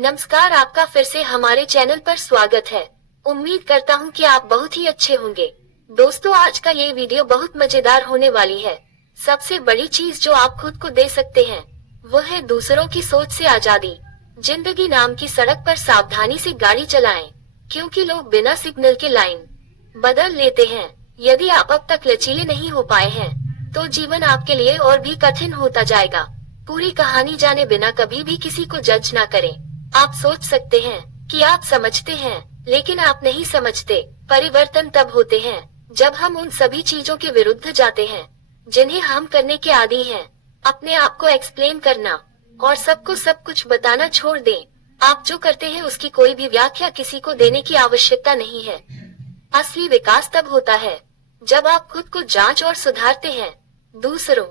नमस्कार, आपका फिर से हमारे चैनल पर स्वागत है। उम्मीद करता हूँ कि आप बहुत ही अच्छे होंगे। दोस्तों, आज का ये वीडियो बहुत मजेदार होने वाली है। सबसे बड़ी चीज जो आप खुद को दे सकते हैं वो है दूसरों की सोच से आजादी। जिंदगी नाम की सड़क पर सावधानी से गाड़ी चलाएं, क्योंकि लोग बिना सिग्नल के लाइन बदल लेते हैं। यदि आप अब तक लचीले नहीं हो पाए हैं तो जीवन आपके लिए और भी कठिन होता जाएगा। पूरी कहानी जाने बिना कभी भी किसी को जज ना करें। आप सोच सकते हैं कि आप समझते हैं, लेकिन आप नहीं समझते। परिवर्तन तब होते हैं जब हम उन सभी चीजों के विरुद्ध जाते हैं जिन्हें हम करने के आदी हैं। अपने आप को एक्सप्लेन करना और सबको सब कुछ बताना छोड़ दें। आप जो करते हैं उसकी कोई भी व्याख्या किसी को देने की आवश्यकता नहीं है। असली विकास तब होता है जब आप खुद को जांच और सुधारते हैं। दूसरों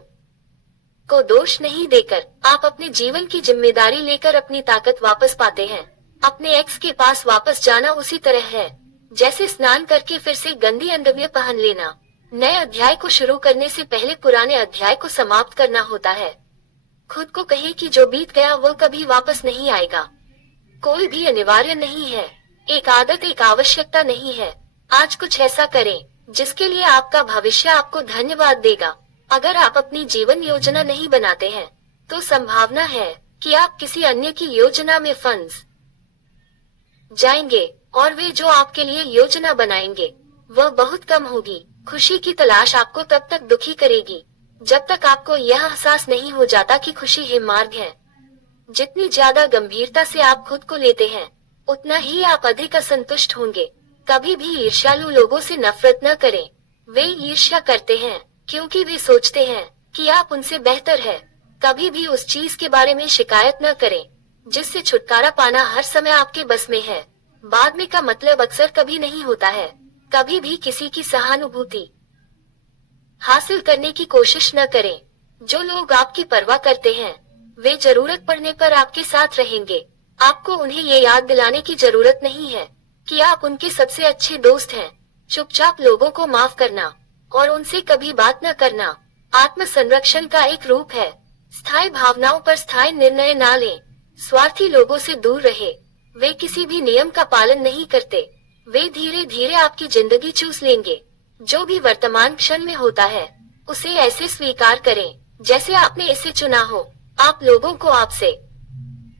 को दोष नहीं देकर आप अपने जीवन की जिम्मेदारी लेकर अपनी ताकत वापस पाते हैं। अपने एक्स के पास वापस जाना उसी तरह है जैसे स्नान करके फिर से गंदी अंडरवियर पहन लेना। नए अध्याय को शुरू करने से पहले पुराने अध्याय को समाप्त करना होता है। खुद को कहें कि जो बीत गया वो कभी वापस नहीं आएगा। कोई भी अनिवार्य नहीं है, एक आदत एक आवश्यकता नहीं है। आज कुछ ऐसा करें जिसके लिए आपका भविष्य आपको धन्यवाद देगा। अगर आप अपनी जीवन योजना नहीं बनाते हैं तो संभावना है कि आप किसी अन्य की योजना में फंस जाएंगे और वे जो आपके लिए योजना बनाएंगे वह बहुत कम होगी। खुशी की तलाश आपको तब तक दुखी करेगी जब तक आपको यह एहसास नहीं हो जाता कि खुशी ही मार्ग है। जितनी ज्यादा गंभीरता से आप खुद को लेते हैं उतना ही आप अधिक असंतुष्ट होंगे। कभी भी ईर्ष्यालु लोगों से नफरत न करें। वे ईर्ष्या करते हैं क्योंकि वे सोचते हैं कि आप उनसे बेहतर है। कभी भी उस चीज के बारे में शिकायत न करें जिससे छुटकारा पाना हर समय आपके बस में है। बाद में का मतलब अक्सर कभी नहीं होता है। कभी भी किसी की सहानुभूति हासिल करने की कोशिश न करें। जो लोग आपकी परवाह करते हैं वे जरूरत पड़ने पर आपके साथ रहेंगे। आपको उन्हें ये याद दिलाने की जरूरत नहीं है कि आप उनके सबसे अच्छे दोस्त हैं। चुपचाप लोगों को माफ करना और उनसे कभी बात न करना आत्म संरक्षण का एक रूप है। स्थायी भावनाओं पर स्थायी निर्णय ना लें। स्वार्थी लोगों से दूर रहे। वे किसी भी नियम का पालन नहीं करते। वे धीरे धीरे आपकी जिंदगी चूस लेंगे। जो भी वर्तमान क्षण में होता है उसे ऐसे स्वीकार करें जैसे आपने इसे चुना हो। आप लोगों को आपसे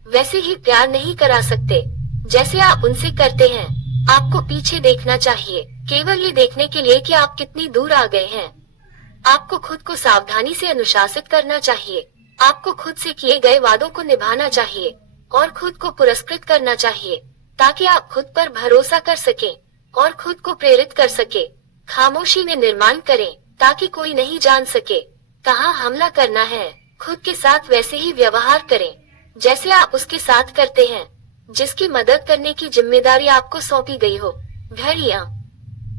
वैसे ही प्यार नहीं करा सकते जैसे आप उनसे करते हैं। आपको पीछे देखना चाहिए, केवल ये देखने के लिए कि आप कितनी दूर आ गए हैं। आपको खुद को सावधानी से अनुशासित करना चाहिए। आपको खुद से किए गए वादों को निभाना चाहिए और खुद को पुरस्कृत करना चाहिए ताकि आप खुद पर भरोसा कर सकें और खुद को प्रेरित कर सके। खामोशी में निर्माण करें ताकि कोई नहीं जान सके कहाँ हमला करना है। खुद के साथ वैसे ही व्यवहार करें जैसे आप उसके साथ करते हैं जिसकी मदद करने की जिम्मेदारी आपको सौंपी गई हो। घड़ियां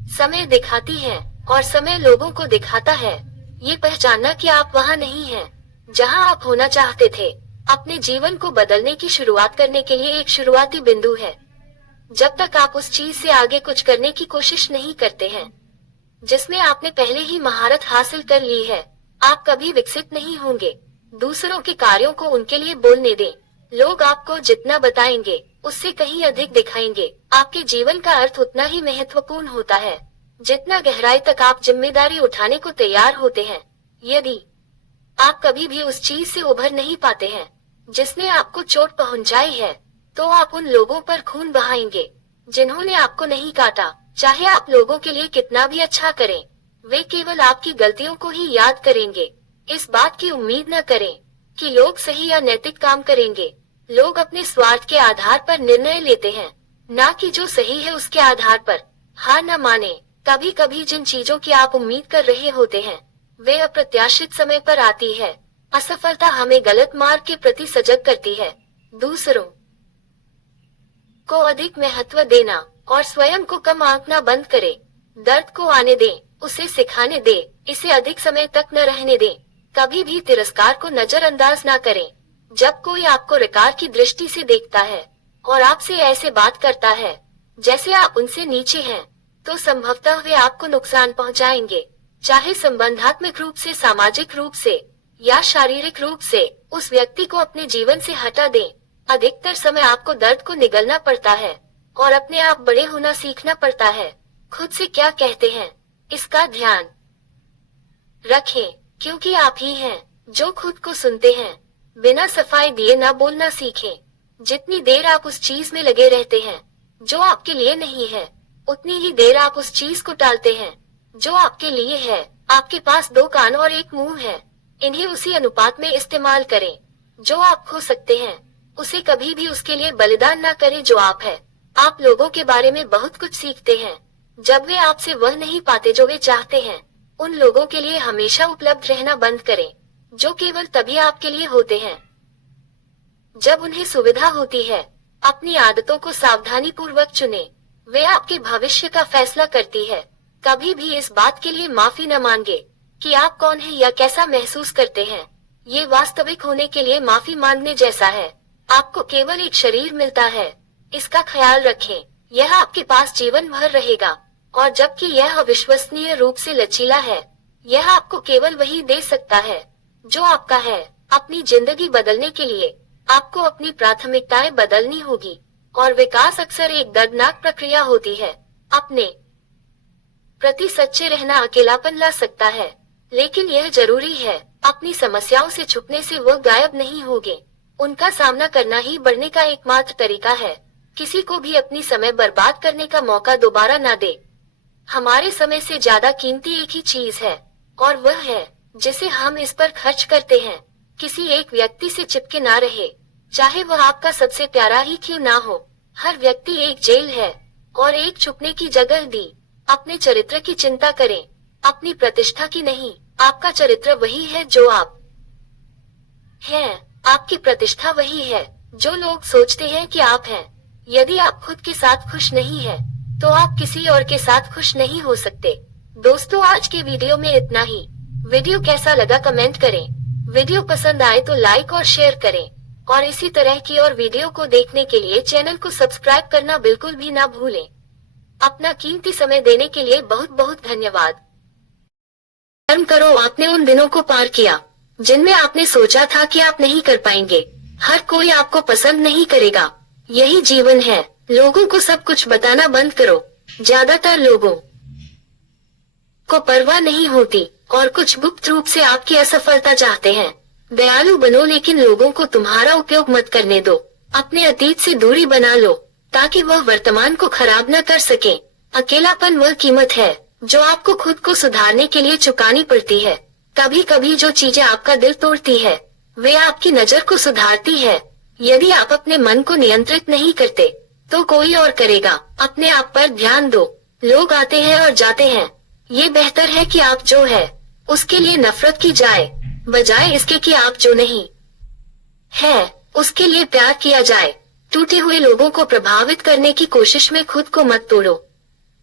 समय दिखाती हैं और समय लोगों को दिखाता है। ये पहचानना कि आप वहाँ नहीं हैं जहाँ आप होना चाहते थे अपने जीवन को बदलने की शुरुआत करने के लिए एक शुरुआती बिंदु है। जब तक आप उस चीज से आगे कुछ करने की कोशिश नहीं करते हैं जिसमें आपने पहले ही महारत हासिल कर ली है, आप कभी विकसित नहीं होंगे। दूसरों के कार्यों को उनके लिए बोलने दें। लोग आपको जितना बताएंगे उससे कहीं अधिक दिखाएंगे। आपके जीवन का अर्थ उतना ही महत्वपूर्ण होता है जितना गहराई तक आप जिम्मेदारी उठाने को तैयार होते हैं। यदि आप कभी भी उस चीज से उभर नहीं पाते हैं जिसने आपको चोट पहुंचाई है तो आप उन लोगों पर खून बहाएंगे जिन्होंने आपको नहीं काटा। चाहे आप लोगों के लिए कितना भी अच्छा करें, वे केवल आपकी गलतियों को ही याद करेंगे। इस बात की उम्मीद न करें कि लोग सही या नैतिक काम करेंगे। लोग अपने स्वार्थ के आधार पर निर्णय लेते हैं, ना कि जो सही है उसके आधार पर। हार न माने। कभी कभी जिन चीजों की आप उम्मीद कर रहे होते हैं वे अप्रत्याशित समय पर आती है। असफलता हमें गलत मार्ग के प्रति सजग करती है। दूसरों को अधिक महत्व देना और स्वयं को कम आंकना बंद करें। दर्द को आने दें, उसे सिखाने दें, इसे अधिक समय तक न रहने दें। कभी भी तिरस्कार को नजरअंदाज ना करें। जब कोई आपको रिकार की दृष्टि से देखता है और आपसे ऐसे बात करता है जैसे आप उनसे नीचे हैं तो संभवतः वे आपको नुकसान पहुंचाएंगे, चाहे संबंधात्मक रूप से, सामाजिक रूप से या शारीरिक रूप से। उस व्यक्ति को अपने जीवन से हटा दें। अधिकतर समय आपको दर्द को निगलना पड़ता है और अपने आप बड़े होना सीखना पड़ता है। खुद से क्या कहते हैं, इसका ध्यान रखें, क्योंकि आप ही हैं जो खुद को सुनते हैं। बिना सफाई दिए ना बोलना सीखें। जितनी देर आप उस चीज में लगे रहते हैं जो आपके लिए नहीं है, उतनी ही देर आप उस चीज को टालते हैं जो आपके लिए है। आपके पास 2 कान और 1 मुंह है, इन्हें उसी अनुपात में इस्तेमाल करें। जो आप खो सकते हैं उसे कभी भी उसके लिए बलिदान ना करें जो आप है। आप लोगों के बारे में बहुत कुछ सीखते हैं जब वे आपसे वह नहीं पाते जो वे चाहते हैं। उन लोगों के लिए हमेशा उपलब्ध रहना बंद करें जो केवल तभी आपके लिए होते हैं जब उन्हें सुविधा होती है। अपनी आदतों को सावधानी पूर्वक चुनें, वे आपके भविष्य का फैसला करती है। कभी भी इस बात के लिए माफी न मांगे कि आप कौन हैं या कैसा महसूस करते हैं। ये वास्तविक होने के लिए माफी मांगने जैसा है। आपको केवल एक शरीर मिलता है, इसका ख्याल रखें। यह आपके पास जीवन भर रहेगा और जबकि यह अविश्वसनीय रूप से लचीला है, यह आपको केवल वही दे सकता है जो आपका है। अपनी जिंदगी बदलने के लिए आपको अपनी प्राथमिकताएं बदलनी होगी और विकास अक्सर एक दर्दनाक प्रक्रिया होती है। अपने प्रति सच्चे रहना अकेलापन ला सकता है, लेकिन यह जरूरी है। अपनी समस्याओं से छुपने से वह गायब नहीं होंगे, उनका सामना करना ही बढ़ने का एकमात्र तरीका है। किसी को भी अपनी समय बर्बाद करने का मौका दोबारा ना दे। हमारे समय से ज्यादा कीमती एक ही चीज है और वह है जिसे हम इस पर खर्च करते हैं। किसी एक व्यक्ति से चिपके ना रहे, चाहे वह आपका सबसे प्यारा ही क्यों ना हो। हर व्यक्ति एक जेल है और एक छुपने की जगह दी। अपने चरित्र की चिंता करें, अपनी प्रतिष्ठा की नहीं। आपका चरित्र वही है जो आप हैं, आपकी प्रतिष्ठा वही है जो लोग सोचते हैं कि आप हैं। यदि आप खुद के साथ खुश नहीं हैं, तो आप किसी और के साथ खुश नहीं हो सकते। दोस्तों, आज के वीडियो में इतना ही। वीडियो कैसा लगा कमेंट करें। वीडियो पसंद आए तो लाइक और शेयर करें और इसी तरह की और वीडियो को देखने के लिए चैनल को सब्सक्राइब करना बिल्कुल भी ना भूलें। अपना कीमती समय देने के लिए बहुत बहुत धन्यवाद। कर्म करो, आपने उन दिनों को पार किया जिनमें आपने सोचा था कि आप नहीं कर पाएंगे। हर कोई आपको पसंद नहीं करेगा, यही जीवन है। लोगों को सब कुछ बताना बंद करो। ज्यादातर लोगों को परवाह नहीं होती और कुछ गुप्त रूप से आपकी असफलता चाहते हैं। दयालु बनो, लेकिन लोगों को तुम्हारा उपयोग मत करने दो। अपने अतीत से दूरी बना लो ताकि वह वर्तमान को खराब न कर सके। अकेलापन वह कीमत है जो आपको खुद को सुधारने के लिए चुकानी पड़ती है। कभी कभी जो चीजें आपका दिल तोड़ती है, वे आपकी नजर को सुधारती है। यदि आप अपने मन को नियंत्रित नहीं करते, तो कोई और करेगा। अपने आप पर ध्यान दो। लोग आते हैं और जाते हैं, ये बेहतर है कि आप जो है उसके लिए नफरत की जाए, बजाय इसके कि आप जो नहीं है उसके लिए प्यार किया जाए। टूटे हुए लोगों को प्रभावित करने की कोशिश में खुद को मत तोड़ो।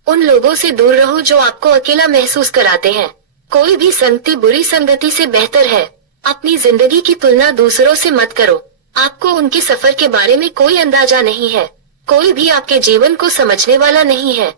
उन लोगों से दूर रहो जो आपको अकेला महसूस कराते हैं। कोई भी संगति बुरी संगति से बेहतर है। अपनी जिंदगी की तुलना दूसरों से मत करो। आपको उनके सफर के बारे में कोई अंदाजा नहीं है। कोई भी आपके जीवन को समझने वाला नहीं है।